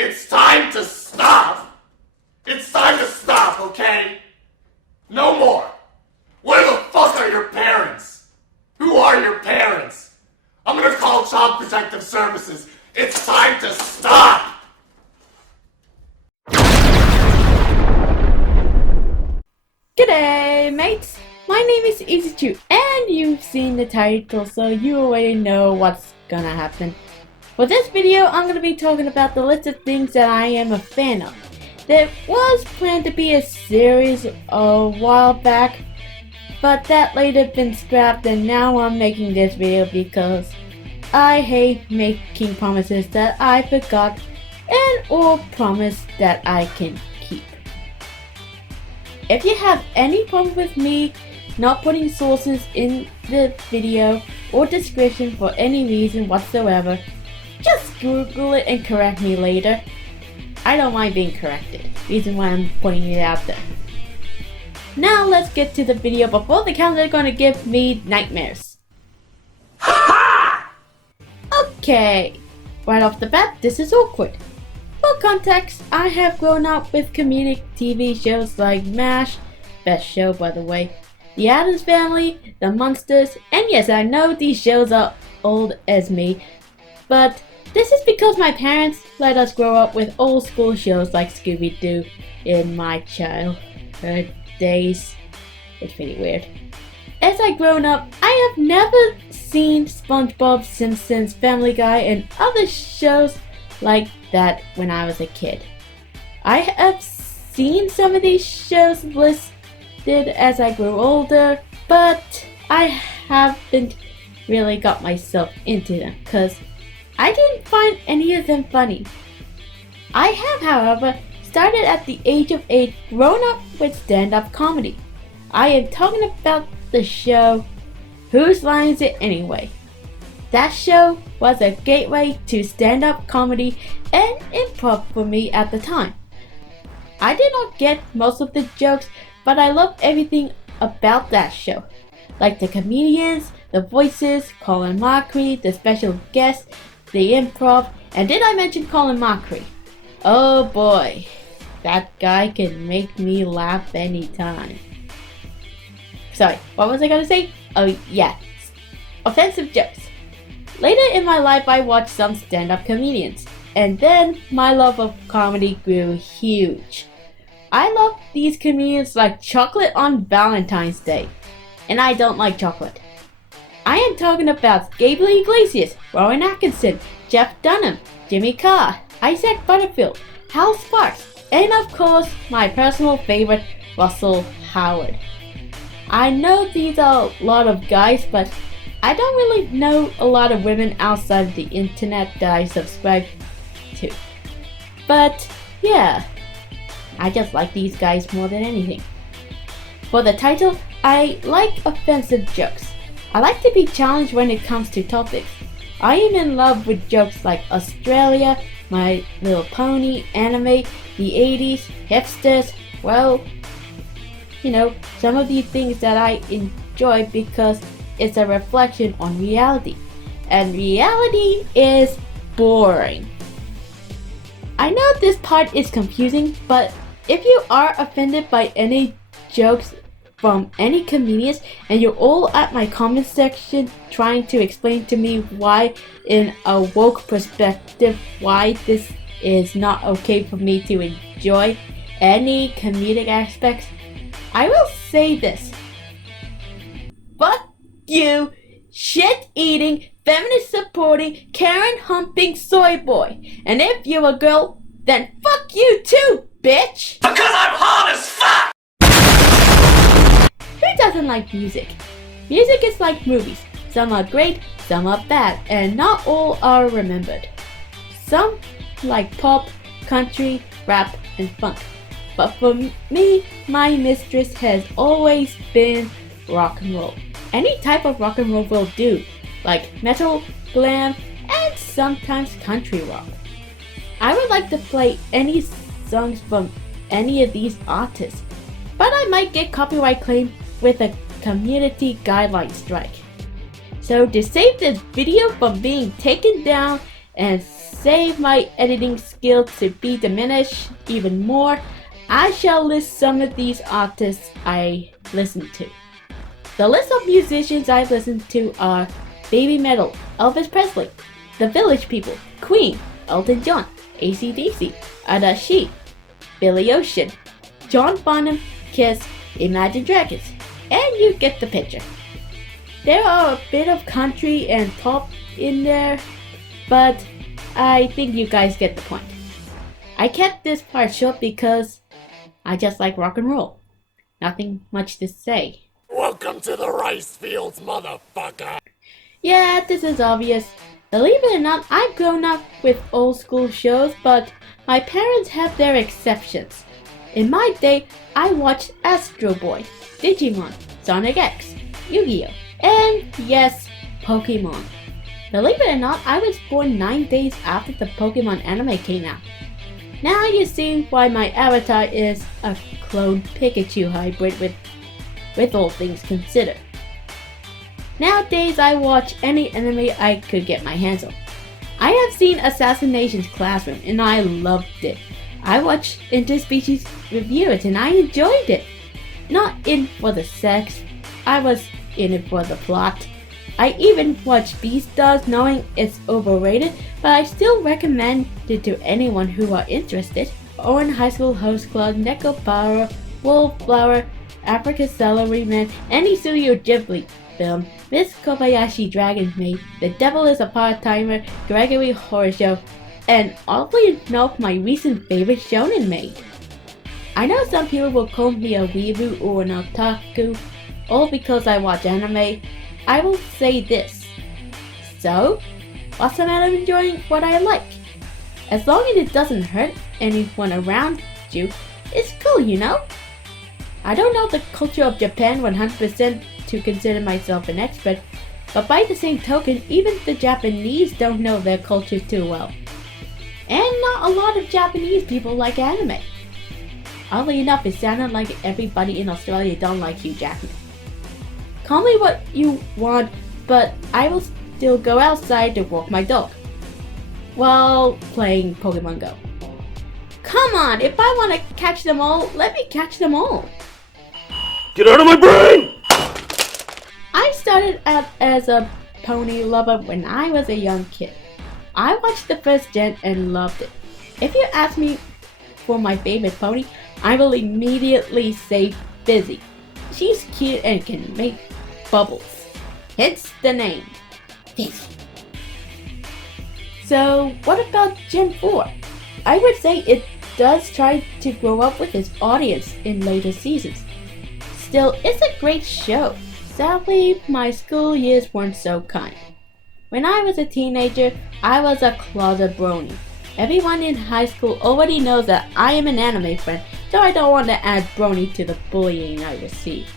It's time to stop! It's time to stop, okay? No more! Where the fuck are your parents? Who are your parents? I'm gonna call Child Protective Services. It's time to stop! G'day, mates! My name is Easy2, and you've seen the title, so you already know what's gonna happen. For this video, I'm gonna be talking about the list of things that I am a fan of. There was planned to be a series a while back, but that later been scrapped, and now I'm making this video because I hate making promises that I forgot and or promise that I can keep. If you have any problem with me not putting sources in the video or description for any reason whatsoever, just Google it and correct me later. I don't mind being corrected, reason why I'm putting it out there. Now let's get to the video before the calendar is gonna give me nightmares. Okay, right off the bat, this is awkward. For context, I have grown up with comedic TV shows like MASH, best show by the way, The Addams Family, The Munsters, and yes, I know these shows are old as me, but this is because my parents let us grow up with old school shows like Scooby-Doo in my childhood days. It's pretty weird. As I've grown up, I have never seen SpongeBob, Simpsons, Family Guy, and other shows like that when I was a kid. I have seen some of these shows listed as I grew older, but I haven't really got myself into them because I didn't find any of them funny. I have, however, started at the age of 8 grown up with stand-up comedy. I am talking about the show Whose Line Is It Anyway? That show was a gateway to stand-up comedy and improv for me at the time. I did not get most of the jokes, but I loved everything about that show. Like the comedians, the voices, Colin Macri, the special guests, the improv, and did I mention Colin Macri? Oh boy, that guy can make me laugh anytime. Sorry, what was I gonna say? Oh yeah, offensive jokes. Later in my life I watched some stand-up comedians, and then my love of comedy grew huge. I love these comedians like Chocolate on Valentine's Day, and I don't like chocolate. I am talking about Gabriel Iglesias, Rowan Atkinson, Jeff Dunham, Jimmy Carr, Isaac Butterfield, Hal Sparks, and of course my personal favorite, Russell Howard. I know these are a lot of guys, but I don't really know a lot of women outside of the internet that I subscribe to. But yeah, I just like these guys more than anything. For the title, I like offensive jokes. I like to be challenged when it comes to topics. I am in love with jokes like Australia, My Little Pony, anime, the 80s, hipsters, well, you know, some of these things that I enjoy because it's a reflection on reality. And reality is boring. I know this part is confusing, but if you are offended by any jokes from any comedians and you're all at my comment section trying to explain to me why in a woke perspective why this is not okay for me to enjoy any comedic aspects, I will say this. Fuck you, shit-eating, feminist-supporting, Karen-humping soy boy. And if you're a girl, then fuck you too, bitch! Because I'm hot as fuck! Who doesn't like music? Music is like movies. Some are great, some are bad, and not all are remembered. Some like pop, country, rap, and funk. But for me, my mistress has always been rock and roll. Any type of rock and roll will do, like metal, glam, and sometimes country rock. I would like to play any songs from any of these artists, but I might get copyright claim with a community guideline strike. So to save this video from being taken down and save my editing skills to be diminished even more, I shall list some of these artists I listen to. The list of musicians I listen to are Baby Metal, Elvis Presley, The Village People, Queen, Elton John, AC/DC, Adachi, Billy Ocean, John Bonham, Kiss, Imagine Dragons, and you get the picture. There are a bit of country and pop in there, but I think you guys get the point. I kept this part short because I just like rock and roll. Nothing much to say. Welcome to the rice fields, motherfucker! Yeah, this is obvious. Believe it or not, I've grown up with old school shows, but my parents have their exceptions. In my day, I watched Astro Boy, Digimon, Sonic X, Yu-Gi-Oh! And yes, Pokemon. Believe it or not, I was born 9 days after the Pokemon anime came out. Now you see why my avatar is a clone Pikachu hybrid with all things considered. Nowadays I watch any anime I could get my hands on. I have seen Assassination's Classroom and I loved it. I watched interspecies reviewers and I enjoyed it. Not in for the sex, I was in it for the plot. I even watched Beastars knowing it's overrated, but I still recommend it to anyone who are interested. Owen High School Host Club, Neko Power, Wallflower, Africa Celery Man, any Studio Ghibli film, Miss Kobayashi Dragon's Maid, The Devil is a Part-Timer, Gregory Horror Show, and oddly enough my recent favorite Shonen Maid. I know some people will call me a weeaboo or an otaku, all because I watch anime. I will say this. So, what's the matter with enjoying what I like? As long as it doesn't hurt anyone around you, it's cool, you know? I don't know the culture of Japan 100% to consider myself an expert, but by the same token, even the Japanese don't know their culture too well. And not a lot of Japanese people like anime. Oddly enough, it sounded like everybody in Australia don't like Hugh Jackman. Call me what you want, but I will still go outside to walk my dog while playing Pokemon Go. Come on, if I want to catch them all, let me catch them all. Get out of my brain! I started out as a pony lover when I was a young kid. I watched the first gen and loved it. If you ask me for my favorite pony, I will immediately say Fizzy. She's cute and can make bubbles. Hence the name, Fizzy. So what about Gen 4? I would say it does try to grow up with its audience in later seasons. Still, it's a great show. Sadly, my school years weren't so kind. When I was a teenager, I was a closet brony. Everyone in high school already knows that I am an anime friend, so I don't want to add brony to the bullying I receive.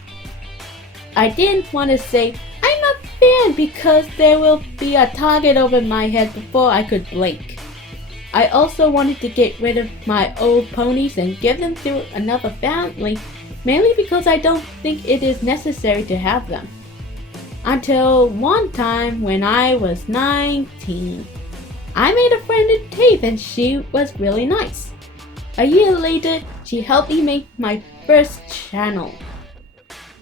I didn't want to say I'm a fan because there will be a target over my head before I could blink. I also wanted to get rid of my old ponies and give them to another family, mainly because I don't think it is necessary to have them. Until one time when I was 19. I made a friend in TAFE and she was really nice. A year later, she helped me make my first channel.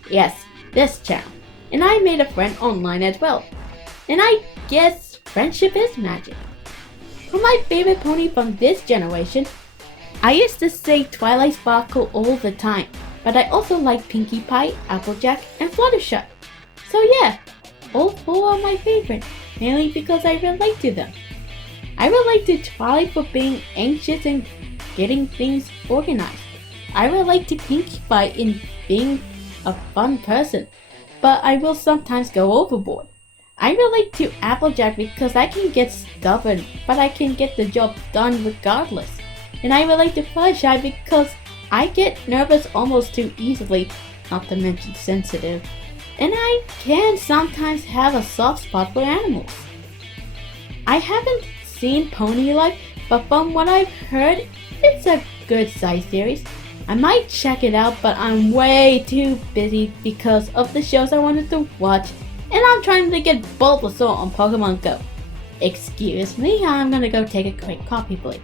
Yes, this channel. And I made a friend online as well. And I guess friendship is magic. For my favorite pony from this generation, I used to say Twilight Sparkle all the time, but I also like Pinkie Pie, Applejack, and Fluttershy. So yeah, all four are my favorite, mainly because I relate to them. I relate to Twilight for being anxious and getting things organized. I relate to Pinkie Pie in being a fun person, but I will sometimes go overboard. I relate to Applejack because I can get stubborn, but I can get the job done regardless. And I relate to Fluttershy because I get nervous almost too easily, not to mention sensitive. And I can sometimes have a soft spot for animals. I haven't seen Pony Life, but from what I've heard, it's a good side series. I might check it out, but I'm way too busy because of the shows I wanted to watch, and I'm trying to get Bulbasaur on Pokemon Go. Excuse me, I'm gonna go take a quick coffee break.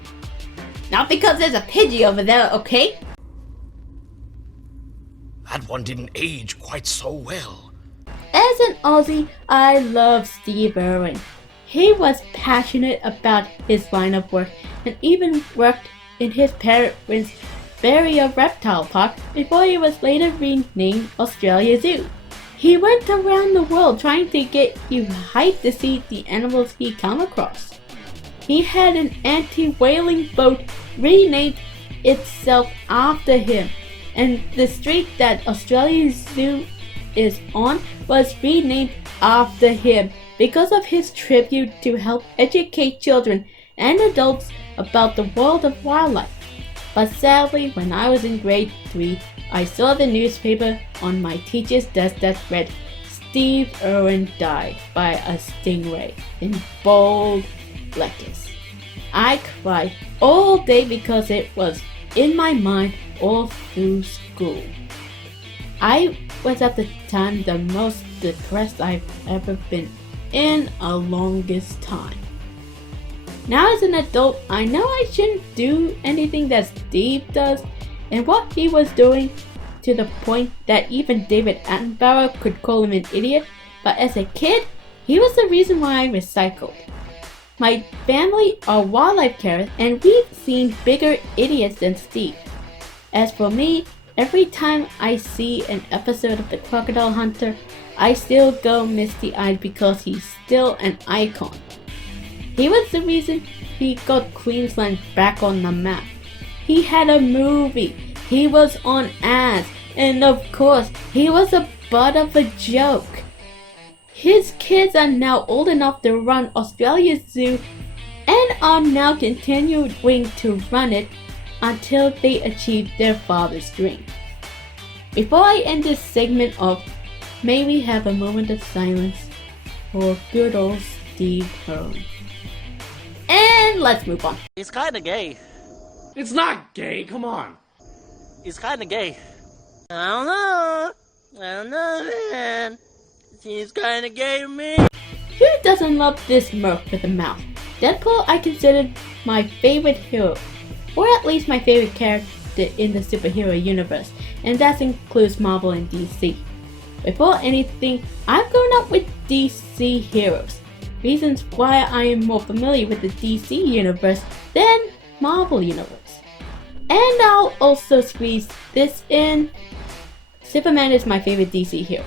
Not because there's a Pidgey over there, okay? That one didn't age quite so well. As an Aussie, I love Steve Irwin. He was passionate about his line of work and even worked in his parents' Barrier Reptile Park before he was later renamed Australia Zoo. He went around the world trying to get you hyped to see the animals he come across. He had an anti-whaling boat renamed itself after him, and the street that Australia Zoo is on was renamed after him because of his tribute to help educate children and adults about the world of wildlife. But sadly, when I was in grade 3, I saw the newspaper on my teacher's desk that read, "Steve Irwin died by a stingray," in bold letters. I cried all day because it was in my mind all through school. I was at the time the most depressed I've ever been in a longest time. Now as an adult, I know I shouldn't do anything that Steve does, and what he was doing, to the point that even David Attenborough could call him an idiot, but as a kid, he was the reason why I recycled. My family are wildlife carers, and we've seen bigger idiots than Steve. As for me, every time I see an episode of The Crocodile Hunter, I still go misty-eyed because he's still an icon. He was the reason he got Queensland back on the map. He had a movie, he was on ads, and of course, he was a butt of a joke. His kids are now old enough to run Australia Zoo and are now continuing to run it until they achieve their father's dream. Before I end this segment off, may we have a moment of silence for good old Steve Irwin. And let's move on. He's kinda gay. It's not gay, come on. He's kinda gay. I don't know, man. Seems kinda gay to me. Who doesn't love this merc with a mouth? Deadpool I considered my favorite hero, or at least my favorite character in the superhero universe, and that includes Marvel and DC. Before anything, I've grown up with DC heroes, reasons why I am more familiar with the DC universe than Marvel universe. And I'll also squeeze this in. Superman is my favorite DC hero.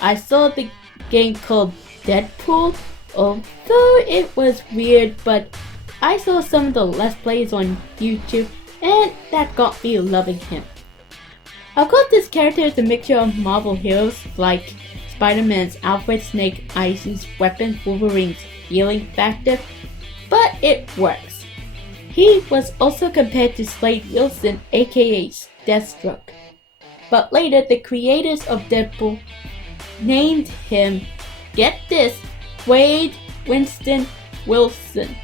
I saw the game called Deadpool, although it was weird, but I saw some of the Let's Plays on YouTube, and that got me loving him. Of course, this character is a mixture of Marvel heroes like Spider-Man's Alfred, Snake Eyes' weapon, Wolverine's healing factor, but it works. He was also compared to Slade Wilson, aka Deathstroke. But later, the creators of Deadpool named him, get this, Wade Winston Wilson,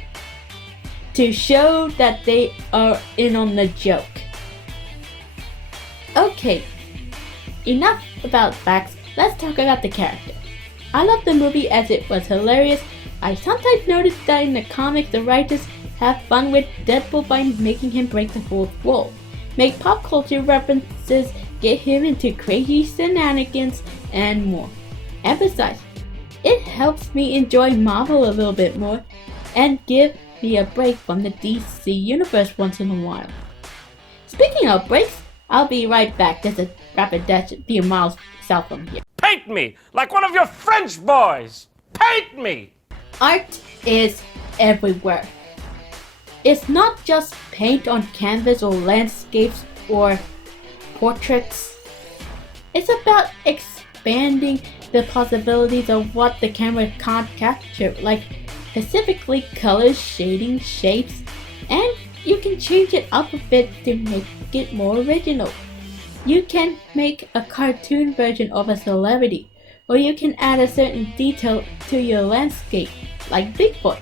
to show that they are in on the joke. Okay, enough about facts, let's talk about the character. I love the movie as it was hilarious. I sometimes notice that in the comics the writers have fun with Deadpool by making him break the fourth wall, make pop culture references, get him into crazy shenanigans, and more. And besides, it helps me enjoy Marvel a little bit more and give me a break from the DC universe once in a while. Speaking of breaks, I'll be right back. There's a rapid dash a few miles south from here. Paint me like one of your French boys! Paint me! Art is everywhere. It's not just paint on canvas or landscapes or portraits. It's about expanding the possibilities of what the camera can't capture, like specifically colors, shading, shapes, and you can change it up a bit to make it more original. You can make a cartoon version of a celebrity, or you can add a certain detail to your landscape, like Bigfoot.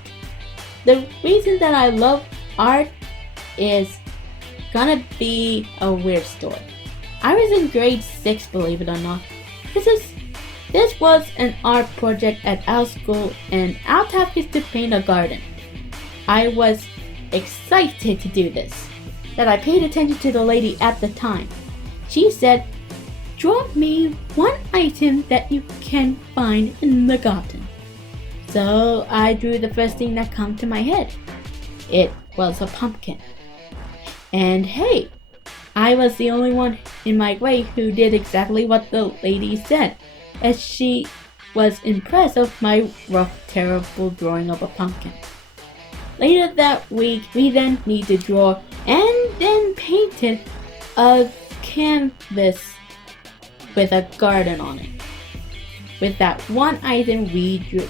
The reason that I love art is gonna be a weird story. I was in grade 6, believe it or not. This is This was an art project at our school and our task is to paint a garden. I was excited to do this, that I paid attention to the lady at the time. She said, "Draw me one item that you can find in the garden." So I drew the first thing that came to my head. It was a pumpkin. And hey, I was the only one in my grade who did exactly what the lady said, as she was impressed of my rough, terrible drawing of a pumpkin. Later that week, we then need to draw and then painted a canvas with a garden on it, with that one item we drew.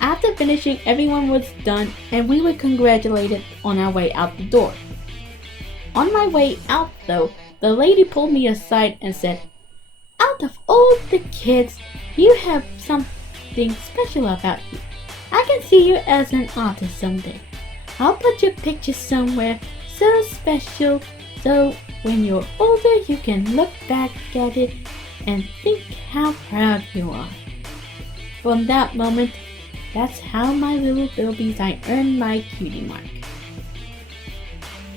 After finishing, everyone was done and we were congratulated on our way out the door. On my way out though, the lady pulled me aside and said, "Out of all the kids, you have something special about you. I can see you as an artist someday. I'll put your picture somewhere so special so when you're older you can look back at it and think how proud you are." From that moment, that's how my little bilbies I earned my cutie mark.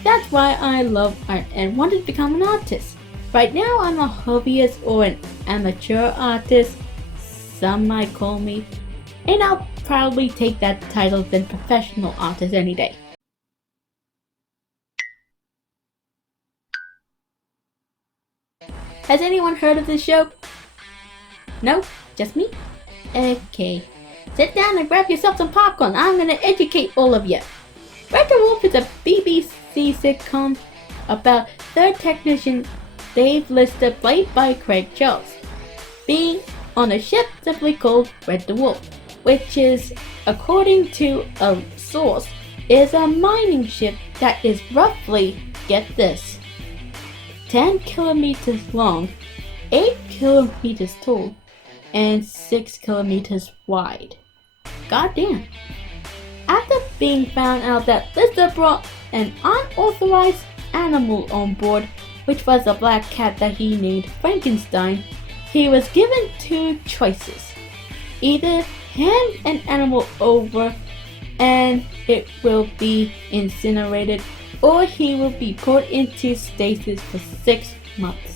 That's why I love art and wanted to become an artist. Right now I'm a hobbyist or an amateur artist, some might call me, and I'll probably take that title than professional artist any day. Has anyone heard of this show? No? Just me? Okay. Sit down and grab yourself some popcorn. I'm gonna educate all of you. Red Dwarf is a BBC sitcom about third technician Dave Lister, played by Craig Charles, being on a ship simply called Red Dwarf, which is, according to a source, is a mining ship that is roughly, get this, 10 kilometers long, 8 kilometers tall, and 6 kilometers wide. Goddamn. After being found out that Lister brought an unauthorized animal on board, which was a black cat that he named Frankenstein, he was given two choices. Either hand an animal over and it will be incinerated, or he will be put into stasis for 6 months.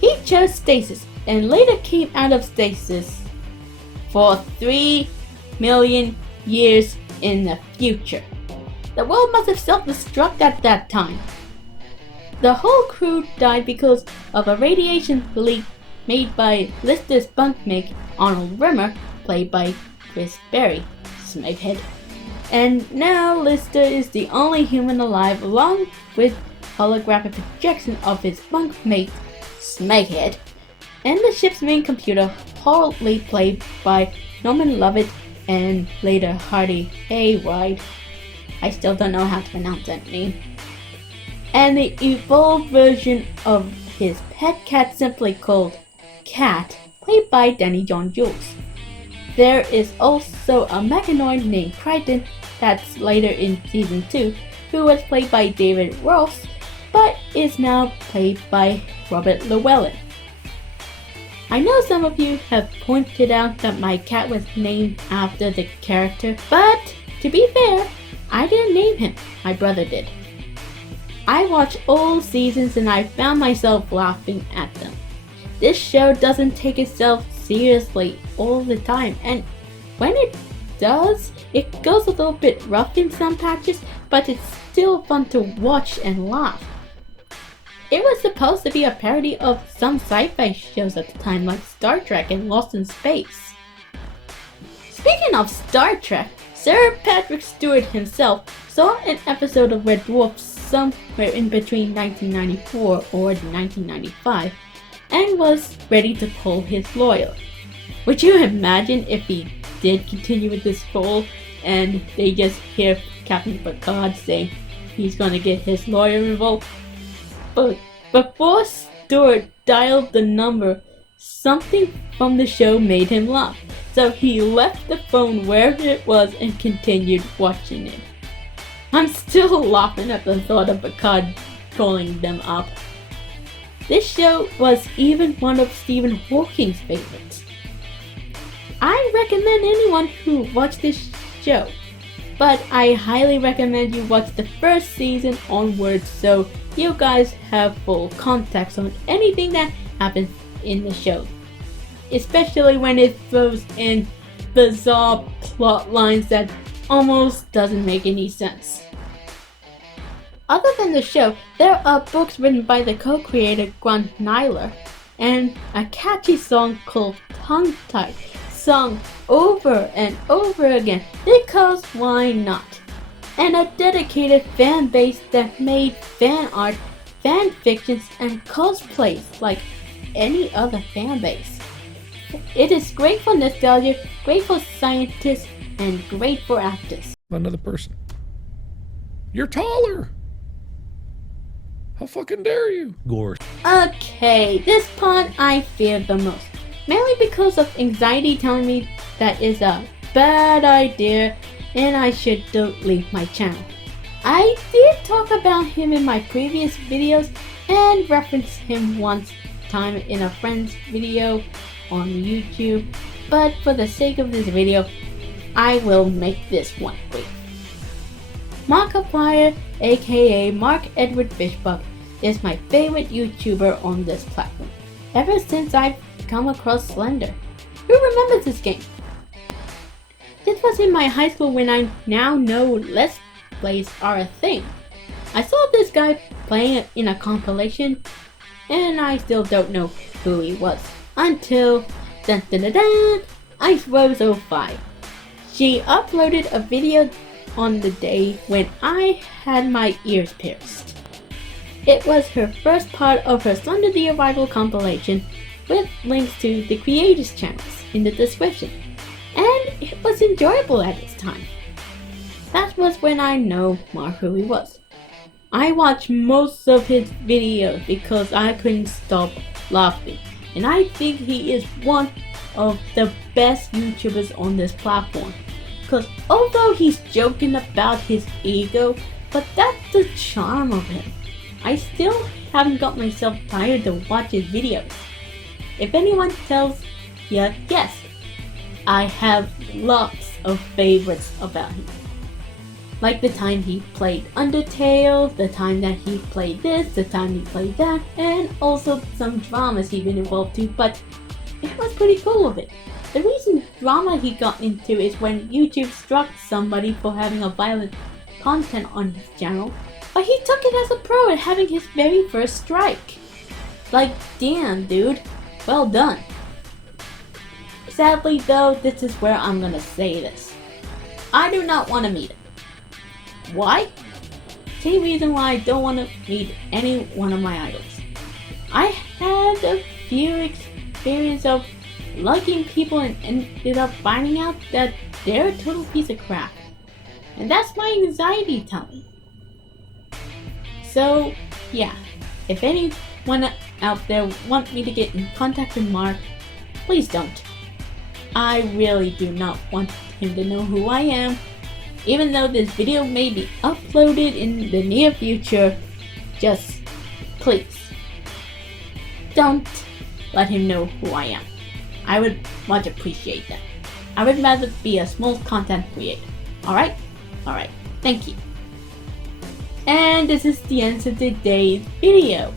He chose stasis and later came out of stasis for 3 million years in the future. The world must have self-destructed at that time. The whole crew died because of a radiation leak made by Lister's bunkmate Arnold Rimmer, played by Chris Berry, Smeghead. And now Lister is the only human alive, along with holographic projection of his bunkmate Smeghead, and the ship's main computer, horribly played by Norman Lovett and later Hardy Hayward. I still don't know how to pronounce that name. And the evolved version of his pet cat simply called Cat, played by Danny John Jules. There is also a mechanoid named Crichton that's later in season 2, who was played by David Ross, but is now played by Robert Llewellyn. I know some of you have pointed out that my cat was named after the character, but to be fair, I didn't name him, my brother did. I watched all seasons and I found myself laughing at them. This show doesn't take itself seriously all the time, and when it does, it goes a little bit rough in some patches, but it's still fun to watch and laugh. It was supposed to be a parody of some sci-fi shows at the time, like Star Trek and Lost in Space. Speaking of Star Trek, Sir Patrick Stewart himself saw an episode of Red Dwarf somewhere in between 1994 or 1995 and was ready to pull his lawyer. Would you imagine if he did continue with this role and they just hear Captain Picard saying he's gonna get his lawyer involved? But before Stewart dialed the number, something from the show made him laugh, so he left the phone wherever it was and continued watching it. I'm still laughing at the thought of Picard calling them up. This show was even one of Stephen Hawking's favorites. I recommend anyone who watched this show, but I highly recommend you watch the first season onwards so you guys have full context on anything that happens in the show, especially when it throws in bizarre plot lines that almost doesn't make any sense. Other than the show, there are books written by the co-creator Grant Niler, and a catchy song called Tongue Tied, sung over and over again because why not? And a dedicated fan base that made fan art, fan fictions, and cosplays like any other fan base. It is great for nostalgia, great for scientists, and great for actors. Another person. You're taller. How fucking dare you? Gore. Okay, this part I fear the most. Mainly because of anxiety telling me that is a bad idea and I should delete my channel. I did talk about him in my previous videos and referenced him once time in a friend's video on YouTube, but for the sake of this video, I will make this one brief. Markiplier, aka Mark Edward Fishbuck, is my favorite YouTuber on this platform, ever since I've come across Slender. Who remembers this game? This was in my high school when I now know Let's Plays are a thing. I saw this guy playing it in a compilation, and I still don't know who he was until dun dun dun dun, Ice Rose 05. She uploaded a video on the day when I had my ears pierced. It was her first part of her Slender the Arrival compilation with links to the creators' channels in the description, and it was enjoyable at its time. That was when I know Mark who he was. I watched most of his videos because I couldn't stop laughing, and I think he is one of the best YouTubers on this platform. Because although he's joking about his ego, but that's the charm of him. I still haven't got myself tired to watch his videos. If anyone tells you yes, I have lots of favorites about him. Like the time he played Undertale, the time that he played this, the time he played that, and also some dramas he's been involved to, but it was pretty cool of it. The reason drama he got into is when YouTube struck somebody for having a violent content on his channel, but he took it as a pro at having his very first strike. Like, damn dude, well done. Sadly though, this is where I'm gonna say this. I do not want to meet him. Why? Same reason why I don't want to meet any one of my idols. I had a few experience of liking people and ended up finding out that they're a total piece of crap. And that's my anxiety telling. So, yeah, if anyone out there want me to get in contact with Mark, please don't. I really do not want him to know who I am. Even though this video may be uploaded in the near future, just please don't let him know who I am. I would much appreciate that. I would rather be a small content creator. Alright? Alright. Thank you. And this is the end of today's video.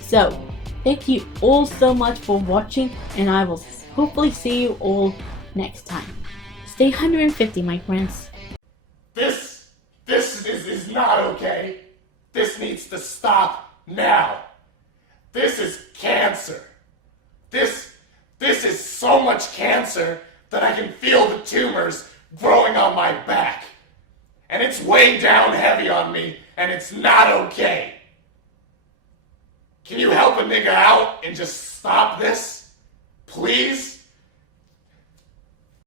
So, thank you all so much for watching, and I will hopefully see you all next time. Stay 150, my friends. This is not okay. This needs to stop now. This is cancer. This is so much cancer that I can feel the tumors growing on my back. And it's way down heavy on me, and it's not okay. Can you help a nigga out and just stop this? Please?